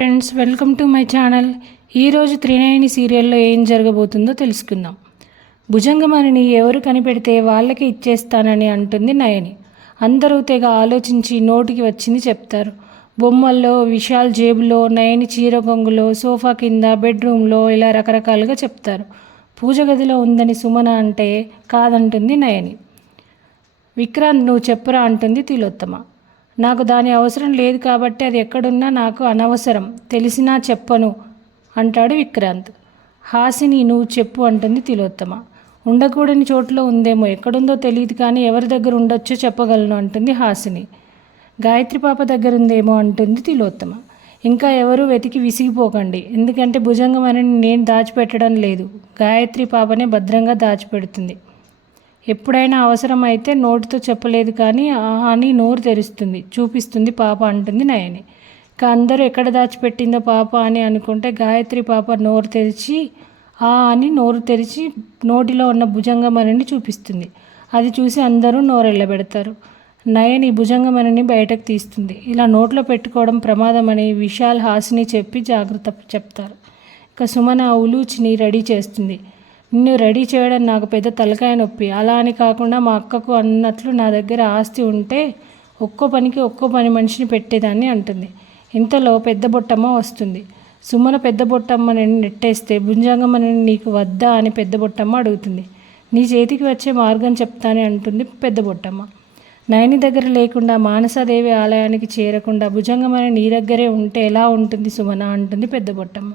Friends, welcome to my channel. ఈరోజు త్రినయని సీరియల్లో ఏం జరగబోతుందో తెలుసుకుందాం. భుజంగమణిని ఎవరు కనిపెడితే వాళ్ళకి ఇచ్చేస్తానని అంటుంది నయని. అందరూ తెగ ఆలోచించి నోటికి వచ్చింది చెప్తారు. బొమ్మల్లో, విశాల్ జేబులో, నయని చీర కొంగులో, సోఫా కింద, బెడ్రూమ్లో, ఇలా రకరకాలుగా చెప్తారు. పూజ గదిలో ఉందని సుమన అంటే కాదంటుంది నయని. విక్రాంత్ నువ్వు చెప్పురా అంటుంది తిలోత్తమ. నాకు దాని అవసరం లేదు కాబట్టి అది ఎక్కడున్నా నాకు అనవసరం, తెలిసినా చెప్పను అంటాడు విక్రాంత్. హాసిని నువ్వు చెప్పు అంటుంది తిలోత్తమ. ఉండకూడని చోట్లో ఉందేమో, ఎక్కడుందో తెలియదు కానీ ఎవరి దగ్గర ఉండొచ్చో చెప్పగలను అంటుంది హాసిని. గాయత్రి పాప దగ్గర ఉందేమో అంటుంది తిలోత్తమ. ఇంకా ఎవరు వెతికి విసిగిపోకండి, ఎందుకంటే భుజంగమని నేను దాచిపెట్టడం లేదు, గాయత్రి పాపనే భద్రంగా దాచిపెడుతుంది. ఎప్పుడైనా అవసరం అయితే నోటితో చెప్పలేదు కానీ అని నోరు తెరుస్తుంది, చూపిస్తుంది పాప అంటుంది నయని. ఇక అందరూ ఎక్కడ దాచిపెట్టిందో పాప అని అనుకుంటే గాయత్రి పాప నోరు తెరిచి అని నోరు తెరిచి నోటిలో ఉన్న భుజంగమణిని చూపిస్తుంది. అది చూసి అందరూ నోరెళ్ళబెడతారు. నయని భుజంగమణిని బయటకు తీస్తుంది. ఇలా నోట్లో పెట్టుకోవడం ప్రమాదమని విశాల్ హాసిని చెప్పి జాగ్రత్త చెప్తారు. ఇక సుమన ఉలూచిని రెడీ చేస్తుంది. నిన్ను రెడీ చేయడం నాకు పెద్ద తలకాయ నొప్పి, అలా అని కాకుండా మా అక్కకు అన్నట్లు నా దగ్గర ఆస్తి ఉంటే ఒక్కో పనికి ఒక్కో పని మనిషిని పెట్టేదాన్ని అంటుంది. ఇంతలో పెద్ద బొట్టమ్మ వస్తుంది. సుమన పెద్ద బొట్టమ్మని నెట్టేస్తే భుజంగమని నీకు వద్దా అని పెద్ద బొట్టమ్మ అడుగుతుంది. నీ చేతికి వచ్చే మార్గం చెప్తానే అంటుంది పెద్ద బొట్టమ్మ. నయని దగ్గర లేకుండా మానసాదేవి ఆలయానికి చేరకుండా భుజంగమని నీ దగ్గరే ఉంటే ఎలా ఉంటుంది సుమన అంటుంది పెద్ద బొట్టమ్మ.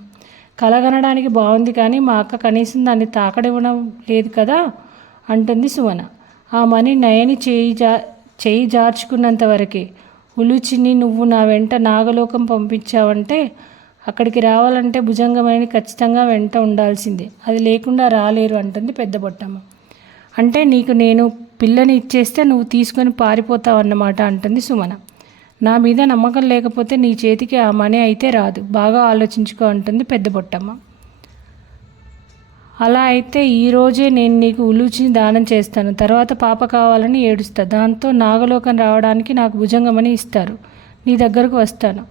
కలగనడానికి బాగుంది కానీ మా అక్క కనీసం దాన్ని తాకడివ్వడం లేదు కదా అంటుంది సుమన. ఆ మని నయని చేయి జార్చుకున్నంత వరకే. ఉలుచిని నువ్వు నా వెంట నాగలోకం పంపించావంటే అక్కడికి రావాలంటే భుజంగమని ఖచ్చితంగా వెంట ఉండాల్సిందే, అది లేకుండా రాలేరు అంటుంది పెద్ద బొట్టమ్మ. అంటే నీకు నేను పిల్లని ఇచ్చేస్తే నువ్వు తీసుకొని పారిపోతావన్నమాట అంటుంది సుమన. నా మీద నమ్మకం లేకపోతే నీ చేతికి ఆ మనీ అయితే రాదు, బాగా ఆలోచించుకో అంటుంది పెద్ద బొట్టమ్మ. అలా అయితే ఈరోజే నేను నీకు ఉలూచిని దానం చేస్తాను, తర్వాత పాప కావాలని ఏడుస్తా, దాంతో నాగలోకం రావడానికి నాకు భుజంగమని ఇస్తారు, నీ దగ్గరకు వస్తాను.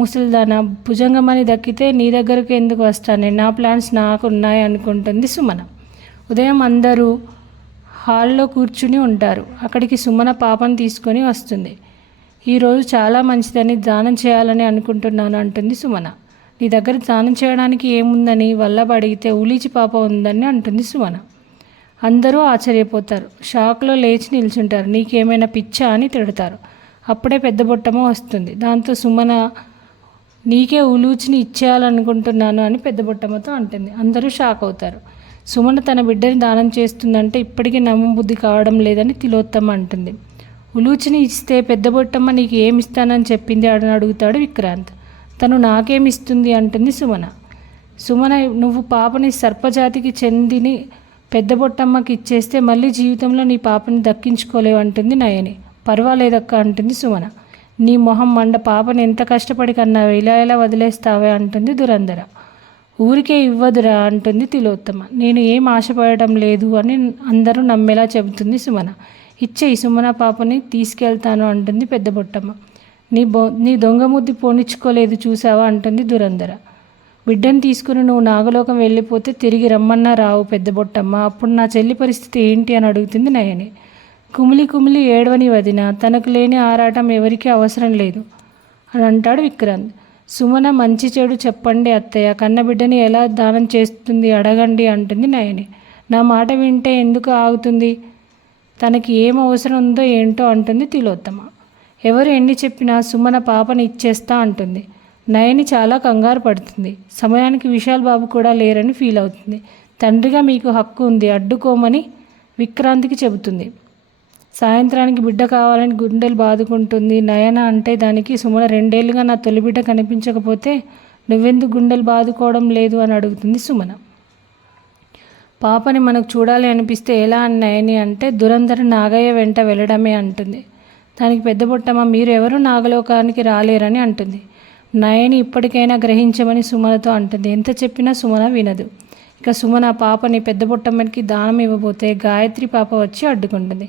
ముసలిదానా, భుజంగమని దక్కితే నీ దగ్గరకు ఎందుకు వస్తాను, నా ప్లాన్స్ నాకు ఉన్నాయి అనుకుంటుంది సుమన. ఉదయం అందరూ హాల్లో కూర్చుని ఉంటారు. అక్కడికి సుమన పాపను తీసుకొని వస్తుంది. ఈరోజు చాలా మంచిదని దానం చేయాలని అనుకుంటున్నాను అంటుంది సుమన. నీ దగ్గర దానం చేయడానికి ఏముందని వల్లభ అడిగితే ఉలీచి పాప ఉందని అంటుంది సుమన. అందరూ ఆశ్చర్యపోతారు, షాక్లో లేచి నిల్చుంటారు. నీకేమైనా పిచ్చా అని తిడతారు. అప్పుడే పెద్ద బొట్టమ్మ వస్తుంది. దాంతో సుమన నీకే ఉలూచిని ఇచ్చేయాలనుకుంటున్నాను అని పెద్ద బొట్టమ్మతో అంటుంది. అందరూ షాక్ అవుతారు. సుమన తన బిడ్డని దానం చేస్తుందంటే ఇప్పటికీ నమ్మబుద్ధి కావడం లేదని తిలోత్తమ అంటుంది. ఉలూచిని ఇస్తే పెద్ద బొట్టమ్మ నీకు ఏమిస్తానని చెప్పింది అని అడుగుతాడు విక్రాంత్. తను నాకేమిస్తుంది అంటుంది సుమన. సుమన నువ్వు పాపని సర్పజాతికి చెందిని పెద్ద బొట్టమ్మకి ఇచ్చేస్తే మళ్ళీ జీవితంలో నీ పాపని దక్కించుకోలేవు అంటుంది నయని. పర్వాలేదక్క అంటుంది సుమన. నీ మొహం మండ, పాపని ఎంత కష్టపడి కన్నావే, ఇలా ఎలా వదిలేస్తావే అంటుంది దురంధర. ఊరికే ఇవ్వదురా అంటుంది తిలోత్తమ. నేను ఏం ఆశపడటం లేదు అని అందరూ నమ్మేలా చెబుతుంది సుమన. ఇచ్చేయి, సుమన పాపని తీసుకెళ్తాను అంటుంది పెద్ద బొట్టమ్మ. నీ దొంగ ముద్ది పోనిచ్చుకోలేదు చూసావా అంటుంది దురంధర. బిడ్డను తీసుకుని నువ్వు నాగలోకం వెళ్ళిపోతే తిరిగి రమ్మన్నా రావు పెద్ద బొట్టమ్మ, అప్పుడు నా చెల్లి పరిస్థితి ఏంటి అని అడుగుతుంది నయని. కుమిలి కుమిలి ఏడవని వదిన, తనకు లేని ఆరాటం ఎవరికీ అవసరం లేదు అని అంటాడు విక్రాంత్. సుమన మంచి చెడు చెప్పండి అత్తయ్య, కన్నబిడ్డని ఎలా దానం చేస్తుంది అడగండి అంటుంది నయని. నా మాట వింటే ఎందుకు ఆగుతుంది, తనకి ఏం అవసరం ఉందో ఏంటో అంటుంది తిలోత్తమ. ఎవరు ఎన్ని చెప్పినా సుమన పాపని ఇచ్చేస్తా అంటుంది. నయని చాలా కంగారు పడుతుంది. సమయానికి విశాల్ బాబు కూడా లేరని ఫీల్ అవుతుంది. తండ్రిగా మీకు హక్కు ఉంది, అడ్డుకోమని విక్రాంత్కి చెబుతుంది. సాయంత్రానికి బిడ్డ కావాలని గుండెలు బాదుకుంటుంది. నయన అంటే దానికి సుమన 2 ఏళ్ళుగా నా తొలి బిడ్డ కనిపించకపోతే నువ్వెందుకు గుండెలు బాదుకోవడం లేదు అని అడుగుతుంది సుమన. పాపని మనకు చూడాలి అనిపిస్తే ఎలా అని నయని అంటే దురంధర నాగయ్య వెంట వెళ్ళడమే అంటుంది. దానికి పెద్ద బొట్టమ్మ మీరు ఎవరు నాగలోకానికి రాలేరని అంటుంది. నయని ఇప్పటికైనా గ్రహించమని సుమనతో అంటుంది. ఎంత చెప్పినా సుమన వినదు. ఇక సుమన పాపని పెద్ద బొట్టమ్మకి దానం ఇవ్వబోతే గాయత్రి పాప వచ్చి అడ్డుకుంటుంది.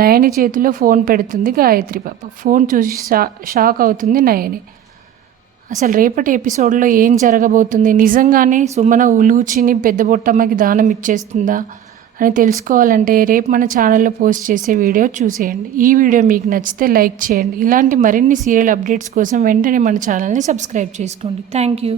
నయని చేతిలో ఫోన్ పెడుతుంది గాయత్రి పాప. ఫోన్ చూసి షాక్ అవుతుంది నయని. అసలు రేపటి ఎపిసోడ్లో ఏం జరగబోతుంది, నిజంగానే సుమన ఉలూచిని పెద్ద బొట్టమ్మకి దానం ఇచ్చేస్తుందా అని తెలుసుకోవాలంటే రేపు మన ఛానల్లో పోస్ట్ చేసే వీడియో చూసేయండి. ఈ వీడియో మీకు నచ్చితే లైక్ చేయండి. ఇలాంటి మరిన్ని సీరియల్ అప్డేట్స్ కోసం వెంటనే మన ఛానల్ని సబ్స్క్రైబ్ చేసుకోండి. Thank you.